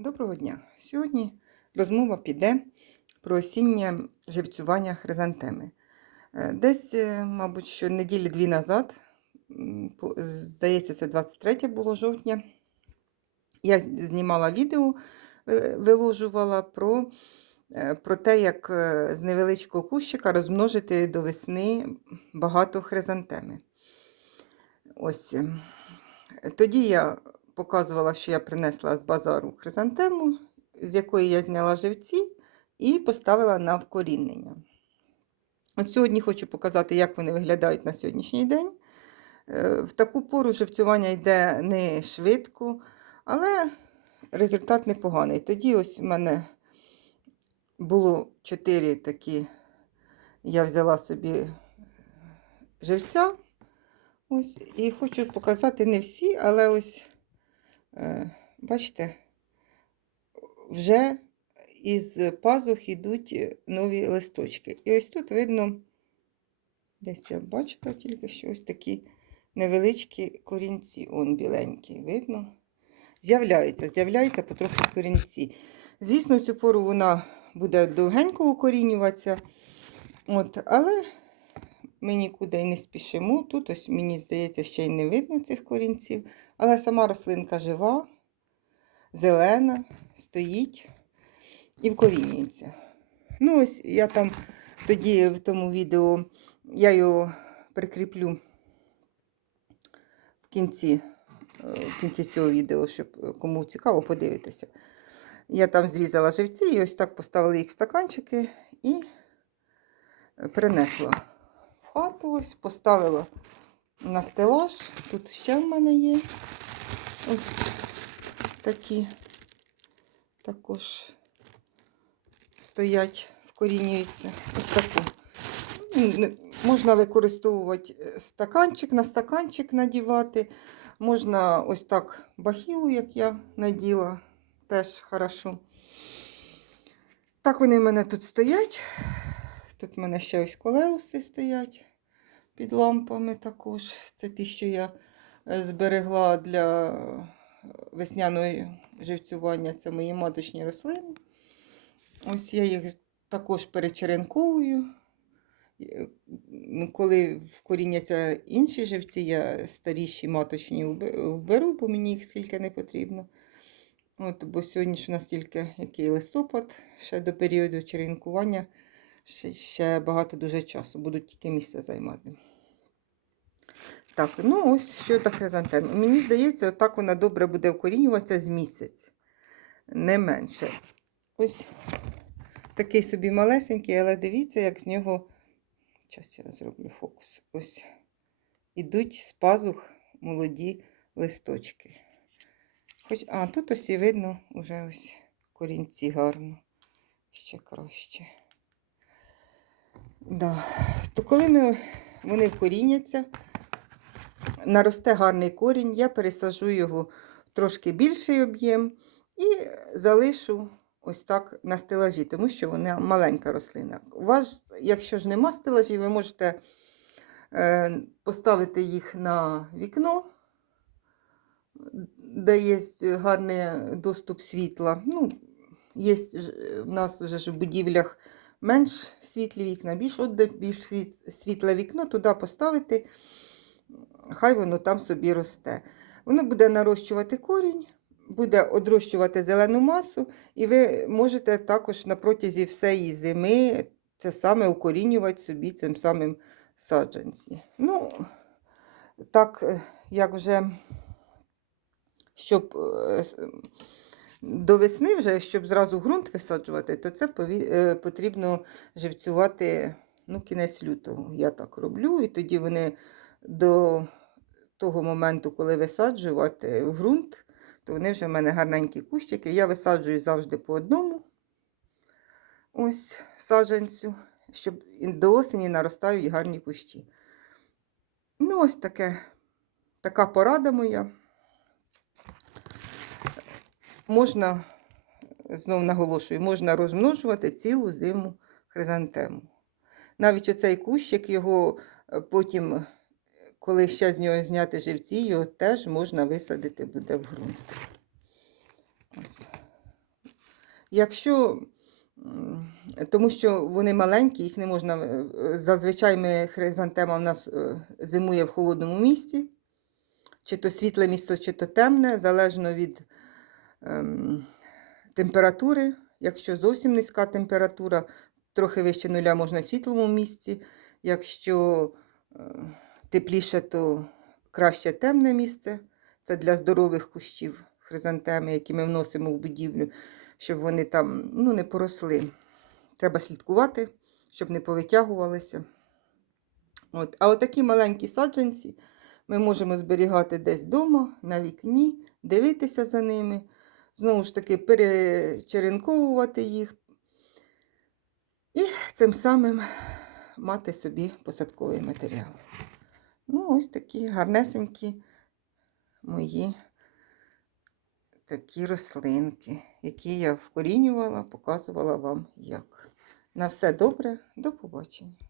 Доброго дня! Сьогодні розмова піде про осіннє живцювання хризантеми. Е, Десь, е, мабуть, що неділі дві назад, здається, це 23 було жовтня, я знімала відео, е, виложувала про, про те, як з невеличкого кущика розмножити до весни багато хризантеми. Ось. Тоді я показувала, що я принесла з базару хризантему, з якої я зняла живці і поставила на вкорінення. От сьогодні хочу показати, як вони виглядають на сьогоднішній день. Е, В таку пору живцювання йде не швидко, але результат непоганий. Тоді ось в мене було 4 такі, я взяла собі живця. Ось, і хочу показати не всі, але ось, бачите, вже із пазух йдуть нові листочки. І ось тут видно, десь я бачила тільки що ось такі невеличкі корінці, он біленькі, видно. З'являються, з'являються потрохи корінці. Звісно, цю пору вона буде довгенько укорінюватися. От, але ми нікуди й не спішимо. Тут ось, мені здається, ще й не видно цих корінців. Але сама рослинка жива, зелена, стоїть і вкорінюється. Ну, ось я там тоді в тому відео я його прикріплю в кінці, е, в кінці цього відео, щоб кому цікаво подивитися. Я там зрізала живці і ось так поставила їх в стаканчики і принесла в хату, ось поставила на стелаж. Тут ще в мене є ось такі також стоять, вкорінюються. Ось таку. Ну, Можна використовувати е, стаканчик на стаканчик надівати. Можна ось так бахілу, як я наділа, теж хорошо. Так вони в мене тут стоять. Тут в мене ще ось колеуси стоять під лампами також. Це ті, що я е, зберегла для е, весняного живцювання. Це мої маточні рослини. Ось я їх також перечеренковую. Е, Коли вкоріняться інші живці, я старіші маточні вберу, бо мені їх скільки не потрібно. От, бо сьогодні ж у нас тільки який листопад, ще до періоду черенкування, ще, ще багато дуже часу, будуть тільки місце займати. Так, ну ось що та хризантема. Мені здається, отак вона добре буде вкорінюватися з місяць, не менше. Ось такий собі малесенький, але дивіться, як з нього. Зараз я зроблю фокус. Ось ідуть з пазух молоді листочки. Хоч, а тут ось і видно вже ось корінці гарно. Ще краще. Да. То коли ми, вони вкоріняться, наросте гарний корінь, я пересажу його в трошки більший об'єм і залишу ось так на стелажі, тому що вона маленька рослина. У вас, якщо ж нема стелажів, ви можете е, поставити їх на вікно, де є гарний доступ світла. Ну, є в нас вже ж в будівлях менш світлі вікна, більш от де більш світле вікно, туди поставити, хай воно там собі росте. Воно буде нарощувати корінь, буде одрощувати зелену масу, і ви можете також на протязі всієї зими це саме укорінювати собі цим самим саджанці. Ну, так, е, як вже, щоб е, до весни вже, щоб зразу ґрунт висаджувати, то це е, потрібно живцювати ну, кінець лютого. Я так роблю, і тоді вони до того моменту, коли висаджувати в ґрунт, то вони вже в мене гарненькі кущики. Я висаджую завжди по одному ось саджанцю, щоб до осені наростають гарні кущі. Ну, ось таке, така порада моя. Можна, знов наголошую, можна розмножувати цілу зиму хризантему. Навіть оцей кущик, його е, потім, коли ще з нього зняти живці, його теж можна висадити буде в ґрунт. Ось. Якщо, тому що вони маленькі, їх не можна. е, Зазвичай ми хризантема в нас е, зимує в холодному місці, чи то світле місто, чи то темне, залежно від ем, температури. Якщо зовсім низька температура, трохи вище нуля можна в світлому місці. Якщо е, тепліше, то краще темне місце. Це для здорових кущів хризантеми, які ми вносимо в будівлю, щоб вони там ну, не поросли. Треба слідкувати, щоб не повитягувалися. От. А отакі маленькі саджанці ми можемо зберігати десь вдома, на вікні, дивитися за ними, знову ж таки, перечеренковувати їх. І цим самим мати собі посадковий матеріал. Ну, ось такі гарнесенькі мої такі рослинки, які я вкорінювала, показувала вам як. На все добре, до побачення.